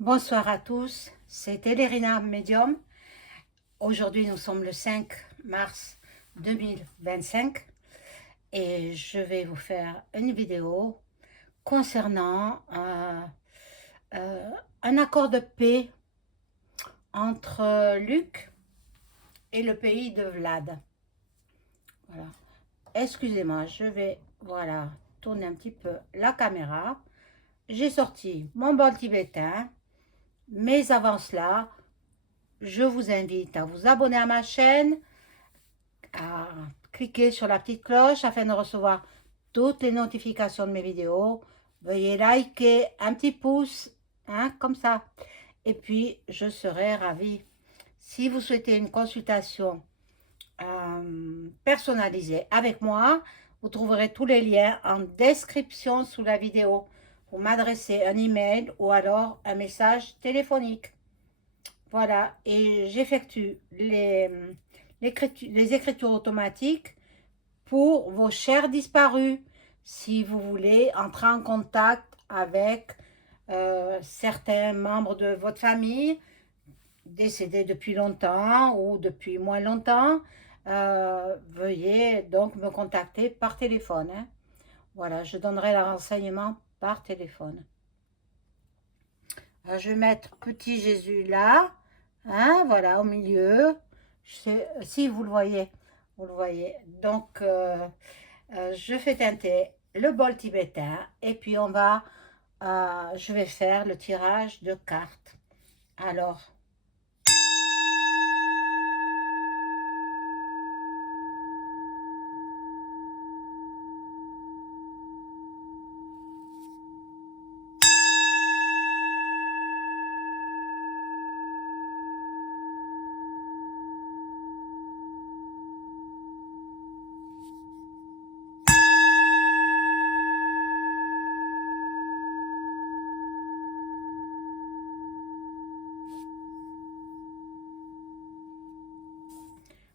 Bonsoir à tous, c'est Elérina Medium. Aujourd'hui, nous sommes le 5 mars 2025 et je vais vous faire une vidéo concernant un accord de paix entre Luc et le pays de Vlad. Voilà. Excusez-moi, je vais tourner un petit peu la caméra. J'ai sorti mon bol tibétain, mais avant cela, je vous invite à vous abonner à ma chaîne, à cliquer sur la petite cloche afin de recevoir toutes les notifications de mes vidéos. Veuillez liker, un petit pouce, hein, comme ça. Et puis, je serai ravie. Si vous souhaitez une consultation personnalisée avec moi, vous trouverez tous les liens en description sous la vidéo. Vous m'adressez un email ou alors un message téléphonique. Voilà, et j'effectue les écritures automatiques pour vos chers disparus. Si vous voulez entrer en contact avec certains membres de votre famille, décédés depuis longtemps ou depuis moins longtemps, veuillez donc me contacter par téléphone, hein. Voilà, je donnerai le renseignement par téléphone. Alors, je vais mettre petit Jésus là. Hein, voilà, au milieu. Si vous le voyez, vous le voyez. Donc, je fais teinter le bol tibétain et puis je vais faire le tirage de cartes. Alors,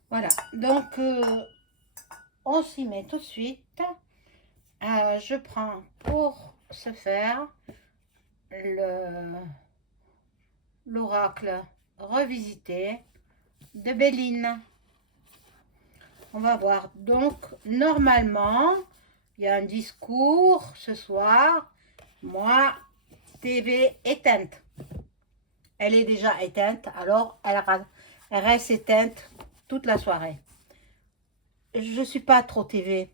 voilà. Donc, on s'y met tout de suite. Je prends pour ce faire l'oracle revisité de Béline. On va voir. Donc, normalement, il y a un discours ce soir. Moi, TV éteinte. Elle est déjà éteinte, alors elle reste éteinte toute la soirée. Je ne suis pas trop TV.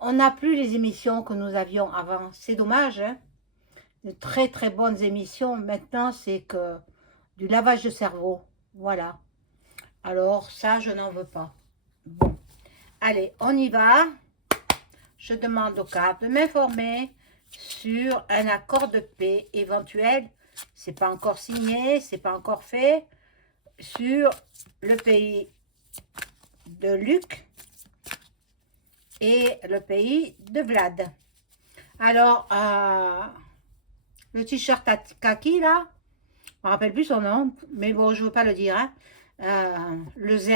On n'a plus les émissions que nous avions avant. C'est dommage, hein? De très très bonnes émissions. Maintenant, c'est que du lavage de cerveau. Voilà. Alors, ça, je n'en veux pas. Bon. Allez, on y va. Je demande aux cartes de m'informer sur un accord de paix éventuel. C'est pas encore signé, c'est pas encore fait. Sur le pays de Luc et le pays de Vlad. Alors, le t-shirt kaki là, je me rappelle plus son nom, mais bon, je veux pas le dire, hein. Le Z.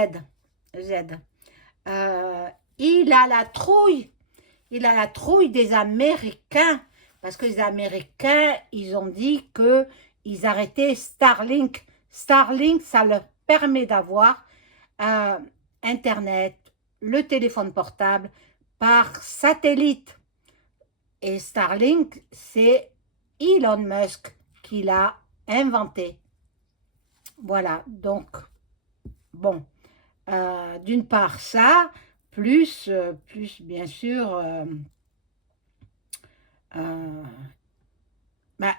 Il a la trouille. Il a la trouille des Américains. Parce que les Américains, ils ont dit qu'ils arrêtaient Starlink. Starlink, ça leur permet d'avoir Internet, le téléphone portable par satellite. Et Starlink, c'est Elon Musk qui l'a inventé. Voilà, donc, bon, d'une part ça, plus bien sûr,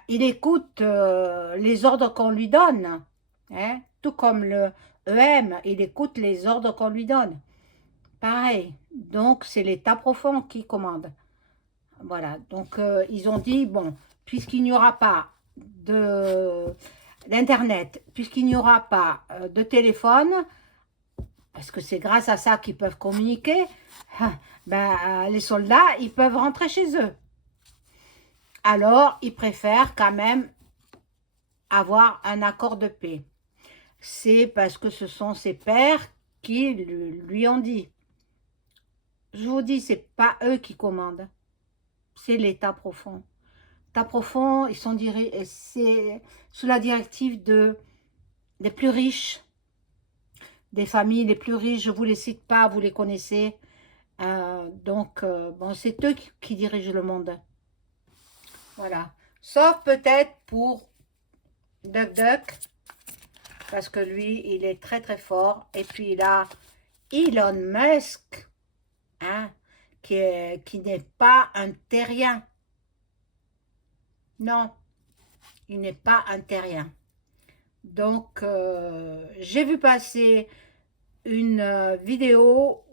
il écoute les ordres qu'on lui donne, hein? Tout comme le EM, il écoute les ordres qu'on lui donne. Pareil, donc c'est l'État profond qui commande. Voilà, donc ils ont dit, bon, puisqu'il n'y aura pas d'internet, puisqu'il n'y aura pas de téléphone, parce que c'est grâce à ça qu'ils peuvent communiquer, les soldats, ils peuvent rentrer chez eux. Alors, ils préfèrent quand même avoir un accord de paix. C'est parce que ce sont ses pères qui lui ont dit. Je vous dis, c'est pas eux qui commandent, c'est l'État profond. profond, ils sont c'est sous la directive des plus riches, des familles les plus riches. Je ne vous les cite pas, vous les connaissez. Bon, c'est eux qui dirigent le monde. Voilà. Sauf peut-être pour Duck Duck, parce que lui, il est très très fort. Et puis il a Elon Musk, hein, qui n'est pas un terrien. Non, il n'est pas un terrien. Donc, j'ai vu passer une vidéo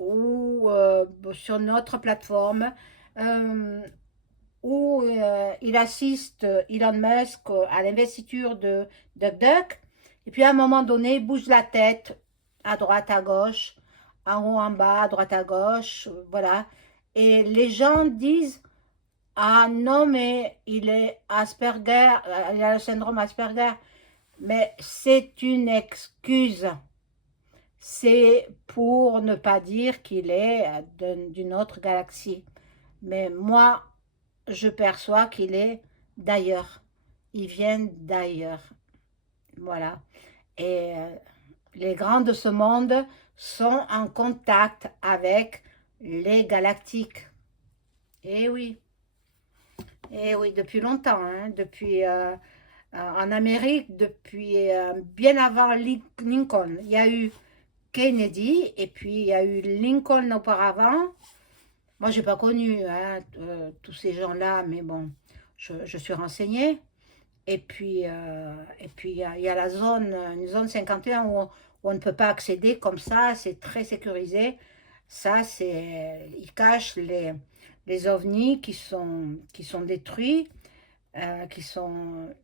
sur notre plateforme où il assiste Elon Musk à l'investiture de Duck. Et puis à un moment donné, il bouge la tête à droite, à gauche, en haut, en bas, à droite, à gauche, voilà. Et les gens disent, ah non, mais il est Asperger, il a le syndrome Asperger. Mais c'est une excuse. C'est pour ne pas dire qu'il est d'une autre galaxie. Mais moi, je perçois qu'il est d'ailleurs. Ils viennent d'ailleurs. Voilà. Et les grands de ce monde sont en contact avec les galactiques. Eh oui. Eh oui, depuis longtemps. Hein, depuis, en Amérique, depuis bien avant Lincoln. Il y a eu Kennedy et puis il y a eu Lincoln auparavant. Moi, j'ai pas connu hein, tous ces gens-là, mais bon, je suis renseignée. Et puis il y a la zone, une zone 51 où on ne peut pas accéder comme ça, c'est très sécurisé. Ça, c'est, ils cachent les ovnis qui sont détruits, qui sont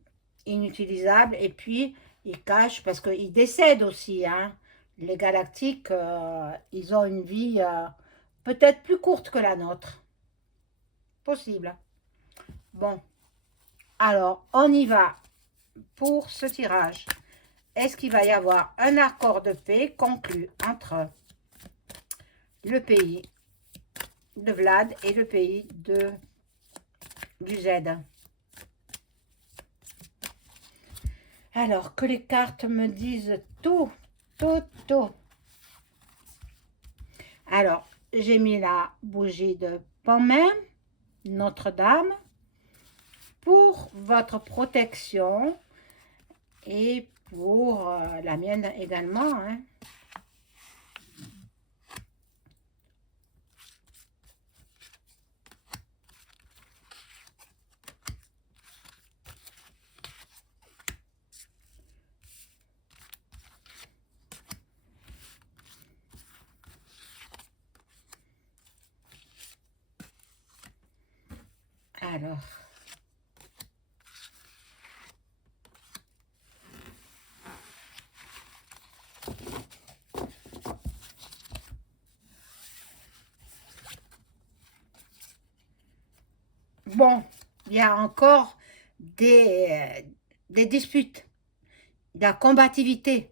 inutilisables, et puis ils cachent, parce qu'ils décèdent aussi, hein. Les galactiques, ils ont une vie peut-être plus courte que la nôtre. Possible. Bon, alors, on y va pour ce tirage. Est-ce qu'il va y avoir un accord de paix conclu entre le pays de Vlad et le pays du Z? Alors, que les cartes me disent tout, tout, tout. Alors, j'ai mis la bougie de Pomain, Notre-Dame, pour votre protection et pour la mienne également. Hein. Alors, bon, il y a encore des disputes, de la combativité,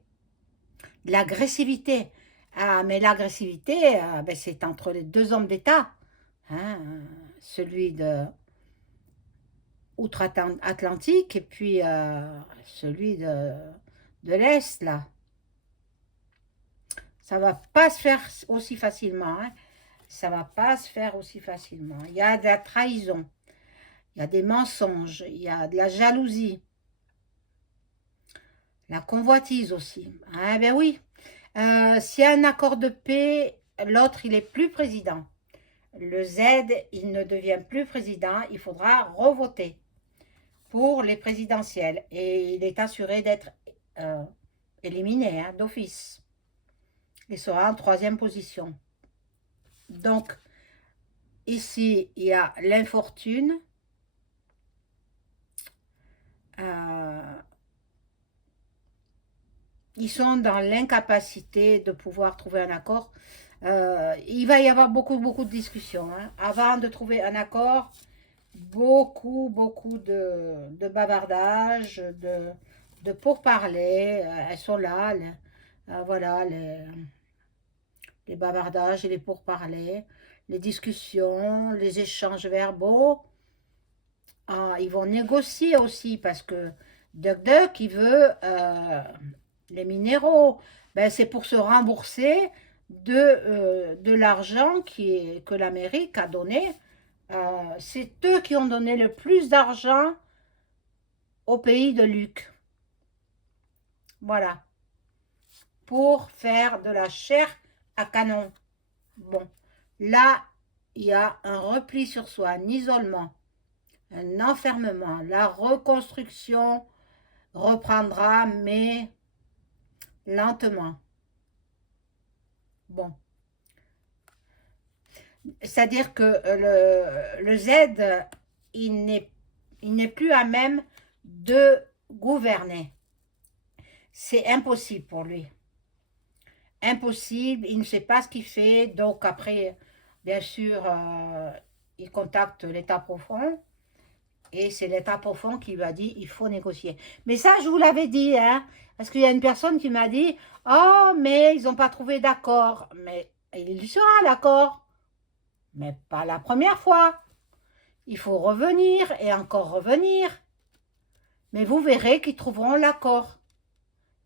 de l'agressivité. Ah, mais l'agressivité, ben, c'est entre les deux hommes d'État, hein, celui de outre-Atlantique et puis celui de l'Est, là. Ça va pas se faire aussi facilement, hein. Ça va pas se faire aussi facilement. Il y a de la trahison, il y a des mensonges, il y a de la jalousie, la convoitise aussi. Ah ben oui, s'il y a un accord de paix, l'autre, il est plus président. Le Z, il ne devient plus président, il faudra revoter pour les présidentielles. Et il est assuré d'être éliminé hein, d'office. Il sera en troisième position. Donc, ici, il y a l'infortune. Ils sont dans l'incapacité de pouvoir trouver un accord. Il va y avoir beaucoup, beaucoup de discussions. Hein. Avant de trouver un accord, beaucoup, beaucoup de bavardage, de pourparlers. Elles sont là, voilà, les bavardages et les pourparlers, les discussions, les échanges verbaux. ils vont négocier aussi parce que Duck Duck, il veut les minéraux. Ben, c'est pour se rembourser de l'argent que l'Amérique a donné. C'est eux qui ont donné le plus d'argent au pays de Luc. Voilà. Pour faire de la chair à canon. Bon. Là, il y a un repli sur soi, un isolement, un enfermement. La reconstruction reprendra, mais lentement. Bon. C'est-à-dire que le Z, il n'est plus à même de gouverner. C'est impossible pour lui. Impossible, il ne sait pas ce qu'il fait. Donc après, bien sûr, il contacte l'État profond. Et c'est l'État profond qui lui a dit, il faut négocier. Mais ça, je vous l'avais dit, hein, parce qu'il y a une personne qui m'a dit, oh, mais ils n'ont pas trouvé d'accord. Mais il y sera l'accord. Mais pas la première fois. Il faut revenir et encore revenir. Mais vous verrez qu'ils trouveront l'accord.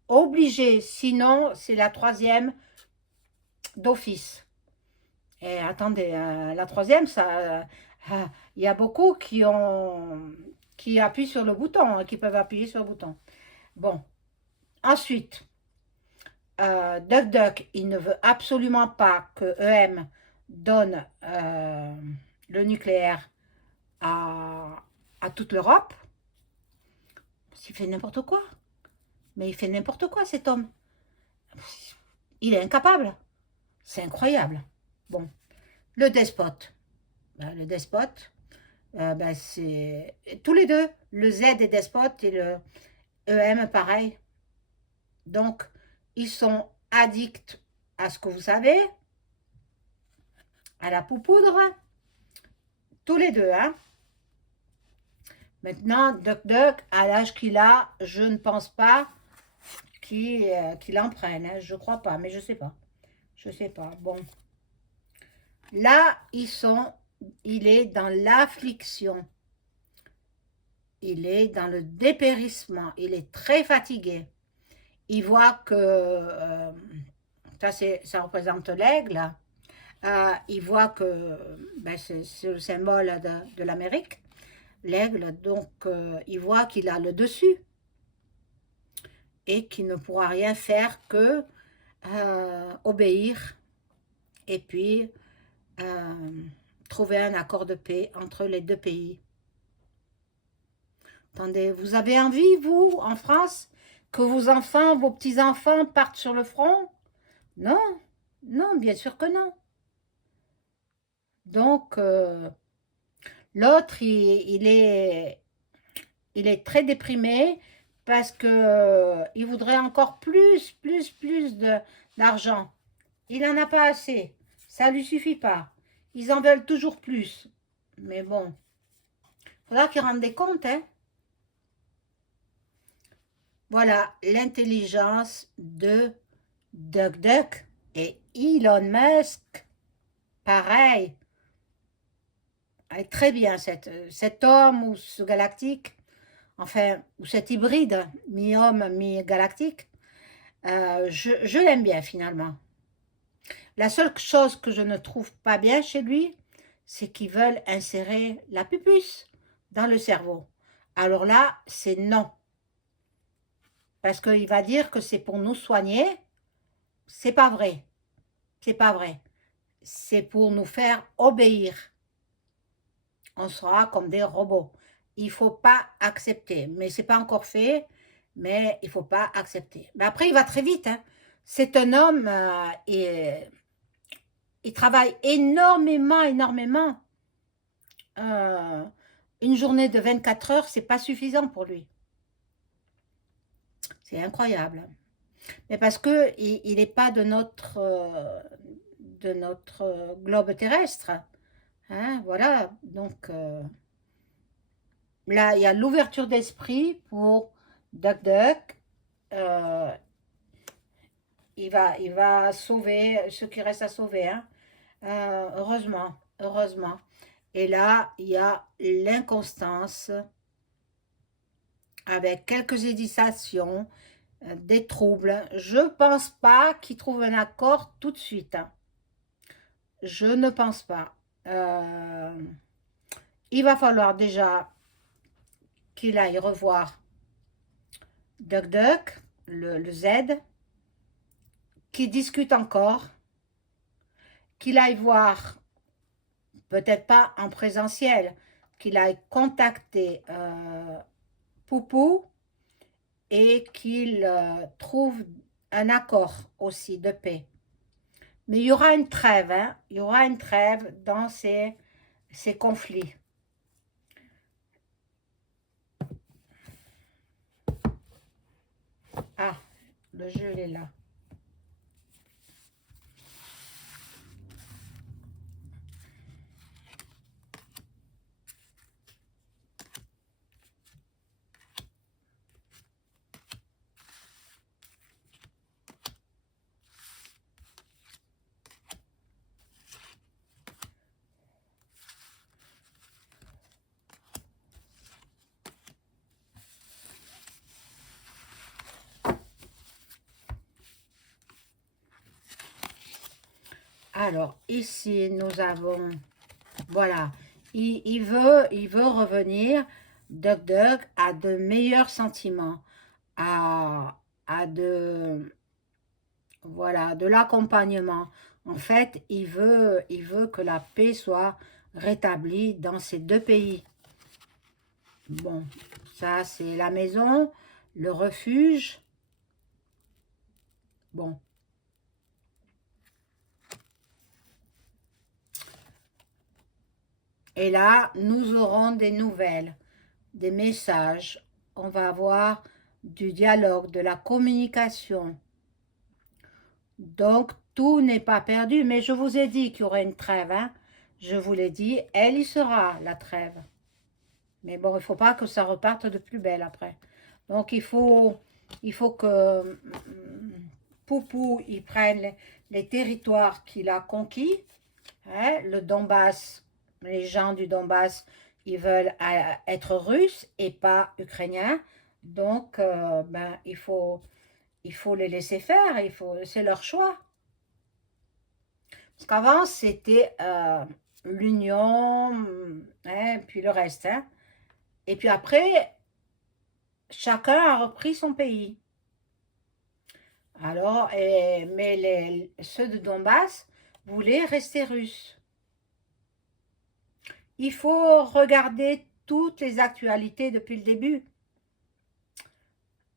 Obligé, sinon c'est la troisième d'office. Et attendez, la troisième, ça, il y a beaucoup qui appuient sur le bouton, qui peuvent appuyer sur le bouton. Bon, ensuite, Duck Duck, il ne veut absolument pas que EM donne le nucléaire à toute l'Europe. Il fait n'importe quoi. Mais il fait n'importe quoi, cet homme. Il est incapable. C'est incroyable. Bon, le despote. Le despote, c'est tous les deux. Le Z est despote et le EM pareil. Donc, ils sont addicts à ce que vous savez, à la poupoudre. Tous les deux, hein. Maintenant, Duck Duck, à l'âge qu'il a, je ne pense pas qu'il en prenne. Hein. Je crois pas, mais je sais pas. Je sais pas. Bon. Là, il est dans l'affliction. Il est dans le dépérissement. Il est très fatigué. Il voit que ça représente l'aigle. Il voit que c'est le symbole de l'Amérique, l'aigle. Donc, il voit qu'il a le dessus et qu'il ne pourra rien faire que obéir et puis trouver un accord de paix entre les deux pays. Attendez, vous avez envie, vous, en France, que vos enfants, vos petits-enfants partent sur le front? Non, non, bien sûr que non. Donc, l'autre, il est très déprimé parce que il voudrait encore plus d'argent. Il n'en a pas assez. Ça ne lui suffit pas. Ils en veulent toujours plus. Mais bon, il faudra qu'ils rendent des comptes, hein. Voilà l'intelligence de Duck Duck et Elon Musk. Pareil. Très bien, cet homme ou ce galactique, enfin, ou cet hybride, mi-homme, mi-galactique, je l'aime bien finalement. La seule chose que je ne trouve pas bien chez lui, c'est qu'ils veulent insérer la pupuce dans le cerveau. Alors là, c'est non. Parce qu'il va dire que c'est pour nous soigner. C'est pas vrai. C'est pas vrai. C'est pour nous faire obéir. On sera comme des robots. Il ne faut pas accepter. Mais ce n'est pas encore fait, mais il ne faut pas accepter. Mais après, il va très vite. Hein. C'est un homme, il travaille énormément. Une journée de 24 heures, ce n'est pas suffisant pour lui. C'est incroyable. Mais parce qu'il n'est pas de notre globe terrestre. Hein, voilà, donc là, il y a l'ouverture d'esprit pour Duck Duck. Il va sauver ce qui reste à sauver. Hein. Heureusement. Et là, il y a l'inconstance avec quelques hésitations, des troubles. Je ne pense pas qu'il trouve un accord tout de suite, hein. Je ne pense pas. Il va falloir déjà qu'il aille revoir Duck Duck, le Z, qu'il discute encore, qu'il aille voir, peut-être pas en présentiel, qu'il aille contacter Poupou et qu'il trouve un accord aussi de paix. Mais il y aura une trêve, hein? Il y aura une trêve dans ces conflits. Ah, le jeu, il est là. Alors, ici, nous avons, voilà, il veut revenir, Duck Duck, à de meilleurs sentiments, à voilà, de l'accompagnement. En fait, il veut que la paix soit rétablie dans ces deux pays. Bon, ça, c'est la maison, le refuge. Bon. Et là, nous aurons des nouvelles, des messages. On va avoir du dialogue, de la communication. Donc, tout n'est pas perdu. Mais je vous ai dit qu'il y aurait une trêve, hein. Je vous l'ai dit, elle y sera, la trêve. Mais bon, il ne faut pas que ça reparte de plus belle après. Donc, il faut que Poupou, il prenne les territoires qu'il a conquis. Hein, le Donbass, les gens du Donbass, ils veulent être russes et pas ukrainiens. Donc, ben, il faut les laisser faire. C'est leur choix. Parce qu'avant, c'était l'Union, hein, puis le reste. Hein. Et puis après, chacun a repris son pays. Alors, mais ceux de Donbass voulaient rester russes. Il faut regarder toutes les actualités depuis le début.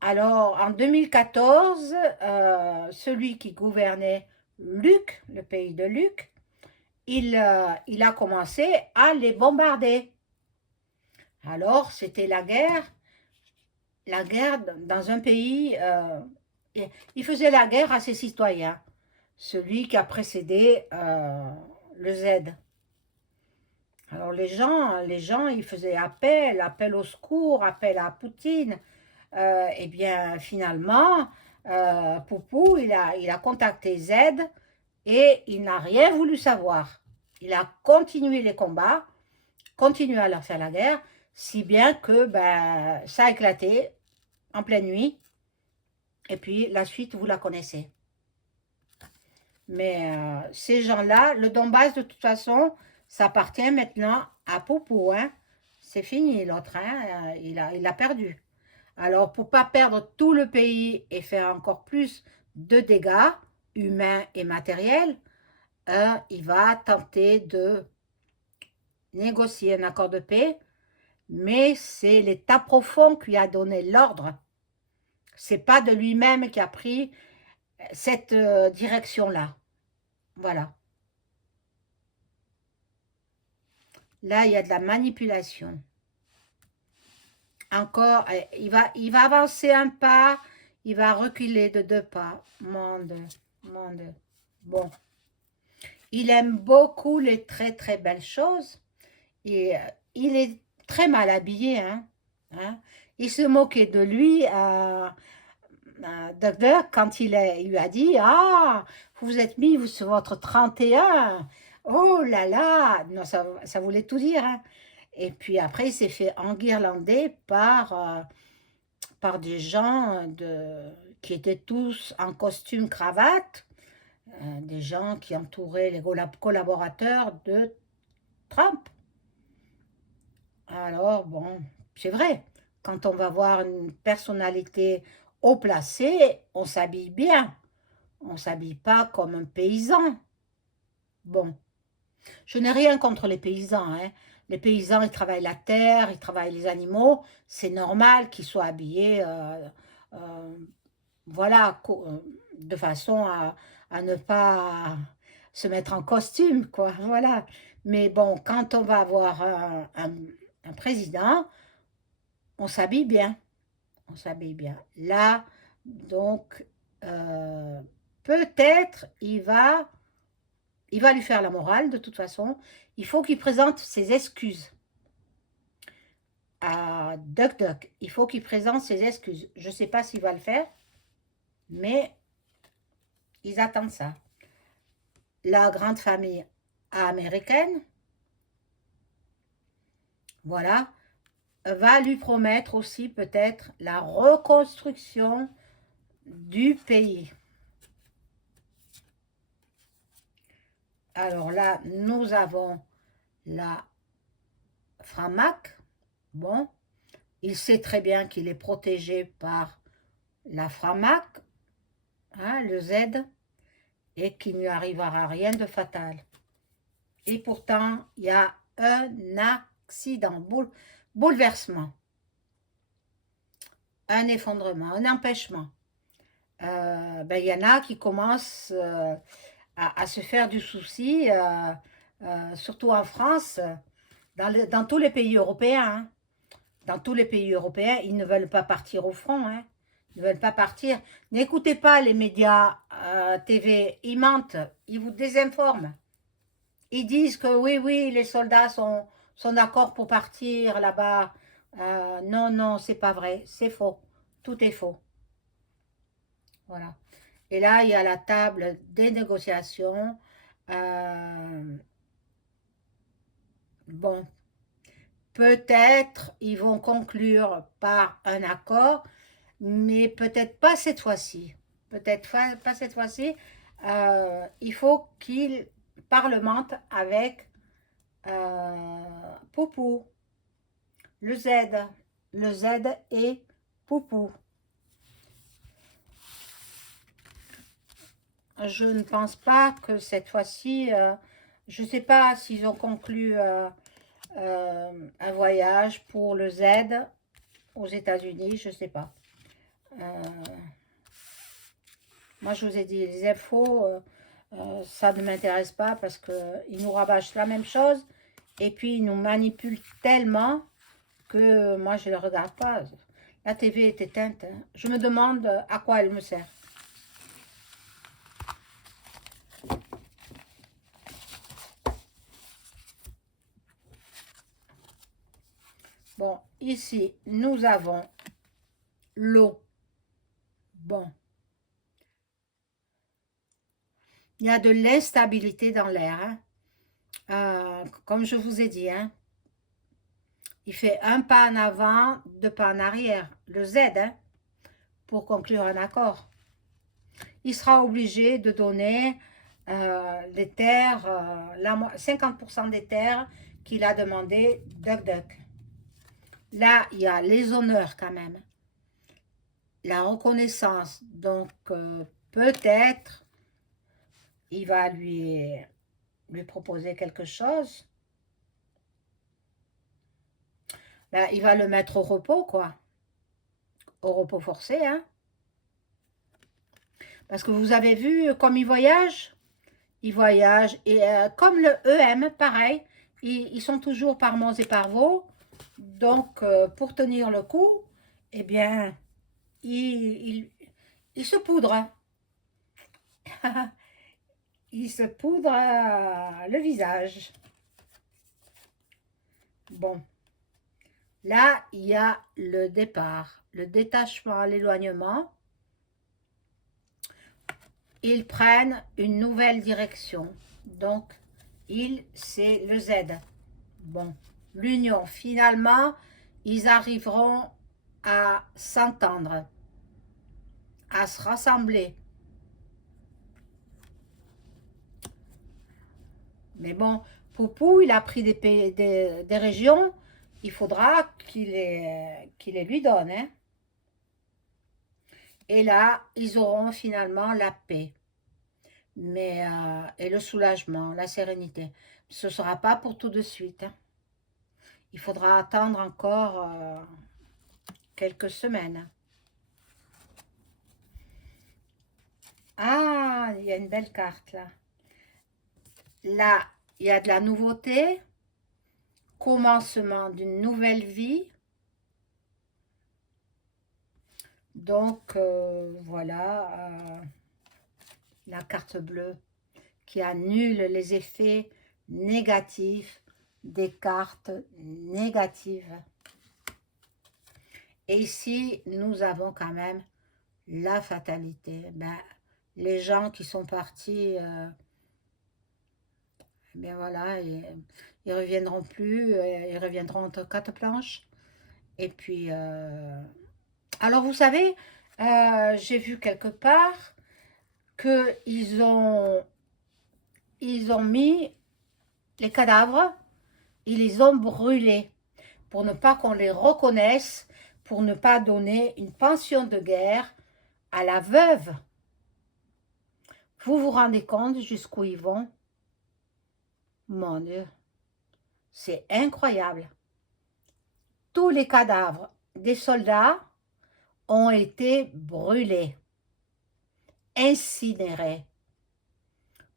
Alors, en 2014, celui qui gouvernait Luc, le pays de Luc, il a commencé à les bombarder. Alors, c'était la guerre dans un pays, il faisait la guerre à ses citoyens, celui qui a précédé le Z. Alors les gens, ils faisaient appel au secours, appel à Poutine. Eh bien, finalement, Poupou, il a contacté Z et il n'a rien voulu savoir. Il a continué les combats, continué à leur faire la guerre, si bien que ben, ça a éclaté en pleine nuit. Et puis, la suite, vous la connaissez. Mais ces gens-là, le Donbass, de toute façon, ça appartient maintenant à Poupou. Hein. C'est fini, l'autre. Hein. Il a perdu. Alors, pour ne pas perdre tout le pays et faire encore plus de dégâts humains et matériels, il va tenter de négocier un accord de paix, mais c'est l'État profond qui a donné l'ordre. Ce n'est pas de lui-même qui a pris cette direction-là. Voilà. Là, il y a de la manipulation. Encore, il va avancer un pas, il va reculer de 2 pas. Monde. Bon. Il aime beaucoup les très très belles choses. Et il est très mal habillé. Hein. Il se moquait de lui Duck Duck quand il lui a dit « Ah, vous êtes mis sur votre 31. Oh là là! Non, ça voulait tout dire, hein. Et puis après, il s'est fait enguirlander par des gens qui étaient tous en costume cravate, des gens qui entouraient les collaborateurs de Trump. Alors, bon, c'est vrai, quand on va voir une personnalité haut placée, on s'habille bien. On s'habille pas comme un paysan. Bon, je n'ai rien contre les paysans, hein. Les paysans, ils travaillent la terre, ils travaillent les animaux. C'est normal qu'ils soient habillés, euh, voilà, de façon à ne pas se mettre en costume, quoi. Voilà. Mais bon, quand on va avoir un président, on s'habille bien. On s'habille bien. Là, donc, euh, peut-être il va lui faire la morale de toute façon. Il faut qu'il présente ses excuses à Duck Duck. Il faut qu'il présente ses excuses. Je ne sais pas s'il va le faire, mais ils attendent ça. La grande famille américaine, voilà, va lui promettre aussi peut-être la reconstruction du pays. Alors là, nous avons la Framac. Bon, il sait très bien qu'il est protégé par la Framac, hein, le Z, et qu'il ne lui arrivera rien de fatal. Et pourtant, il y a un accident, bouleversement, un effondrement, un empêchement. Ben, il y en a qui commencent à se faire du souci, surtout en France, dans tous les pays européens, hein. Dans tous les pays européens, ils ne veulent pas partir au front, hein. Ils ne veulent pas partir. N'écoutez pas les médias TV, ils mentent, ils vous désinforment. Ils disent que oui, oui, les soldats sont d'accord pour partir là-bas. Non, non, c'est pas vrai, c'est faux. Tout est faux. Voilà. Et là, il y a la table des négociations. Bon, peut-être ils vont conclure par un accord, mais peut-être pas cette fois-ci. Peut-être pas cette fois-ci. Il faut qu'ils parlementent avec Poupou, le Z. Le Z et Poupou. Je ne pense pas que cette fois-ci, je ne sais pas s'ils ont conclu un voyage pour le Z aux États-Unis, je ne sais pas. Moi, je vous ai dit, les infos, ça ne m'intéresse pas parce qu'ils nous rabâchent la même chose et puis ils nous manipulent tellement que moi, je ne le regarde pas. La TV est éteinte, hein. Je me demande à quoi elle me sert. Bon, ici, nous avons l'eau. Bon, il y a de l'instabilité dans l'air, hein. Comme je vous ai dit, hein, il fait un pas en avant, deux pas en arrière, le Z, hein, pour conclure un accord. Il sera obligé de donner les terres, 50% des terres qu'il a demandé Duck Duck. Là, il y a les honneurs quand même, la reconnaissance. Donc, peut-être, il va lui proposer quelque chose. Ben, il va le mettre au repos, quoi. Au repos forcé, hein. Parce que vous avez vu comme il voyage. Il voyage. Et comme le EM, pareil, ils sont toujours par monts et par veaux. Donc, pour tenir le coup, eh bien, il se poudre. Il se poudre le visage. Bon, là, il y a le départ, le détachement, l'éloignement. Ils prennent une nouvelle direction. Donc, Il, c'est le Z. Bon, l'union, finalement, ils arriveront à s'entendre, à se rassembler. Mais bon, Poupou, il a pris des régions, il faudra qu'il les lui donne. Hein. Et là, ils auront finalement la paix et le soulagement, la sérénité. Ce ne sera pas pour tout de suite. Hein. Il faudra attendre encore quelques semaines. Ah, il y a une belle carte là. Là, il y a de la nouveauté, commencement d'une nouvelle vie. Donc, voilà la carte bleue qui annule les effets négatifs des cartes négatives. Et ici, nous avons quand même la fatalité. Ben, les gens qui sont partis, ben voilà, ils reviendront plus, ils reviendront entre quatre planches. Et puis, alors vous savez, j'ai vu quelque part qu'ils ils ont mis les cadavres, ils les ont brûlés pour ne pas qu'on les reconnaisse, pour ne pas donner une pension de guerre à la veuve. Vous vous rendez compte jusqu'où ils vont? Mon Dieu, c'est incroyable. Tous les cadavres des soldats ont été brûlés, incinérés,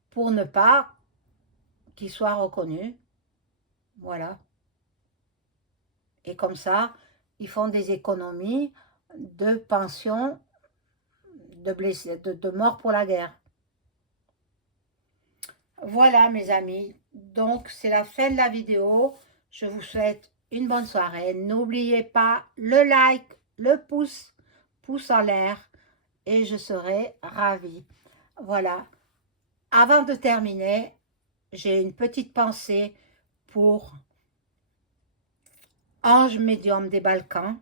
pour ne pas qu'ils soient reconnus. Voilà. Et comme ça, ils font des économies de pension de blessés, de morts pour la guerre. Voilà mes amis, donc c'est la fin de la vidéo. Je vous souhaite une bonne soirée. N'oubliez pas le like, le pouce en l'air et je serai ravie. Voilà. Avant de terminer, j'ai une petite pensée pour Ange Médium des Balkans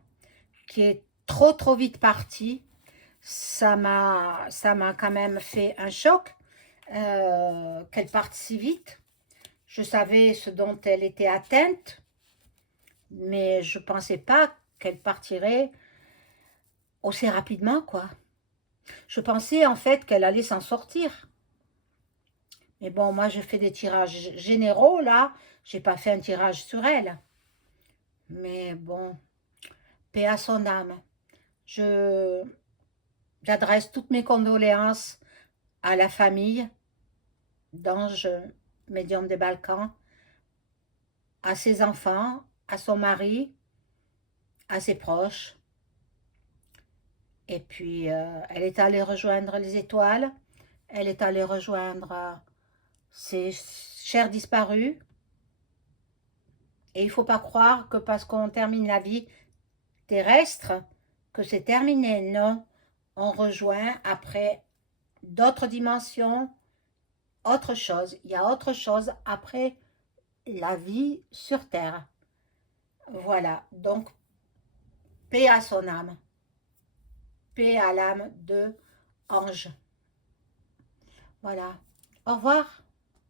qui est trop vite parti. Ça m'a quand même fait un choc qu'elle parte si vite. Je savais ce dont elle était atteinte, mais je ne pensais pas qu'elle partirait aussi rapidement, quoi. Je pensais en fait qu'elle allait s'en sortir. Mais bon, moi je fais des tirages généraux, là. J'ai pas fait un tirage sur elle. Mais bon, paix à son âme. J'adresse toutes mes condoléances à la famille d'Ange Médium des Balkans, à ses enfants, à son mari, à ses proches. Et puis, elle est allée rejoindre les étoiles. Elle est allée rejoindre ses chers disparus. Et il ne faut pas croire que parce qu'on termine la vie terrestre, que c'est terminé. Non, on rejoint après d'autres dimensions, autre chose. Il y a autre chose après la vie sur Terre. Voilà, donc paix à son âme. Paix à l'âme de Ange. Voilà. Au revoir.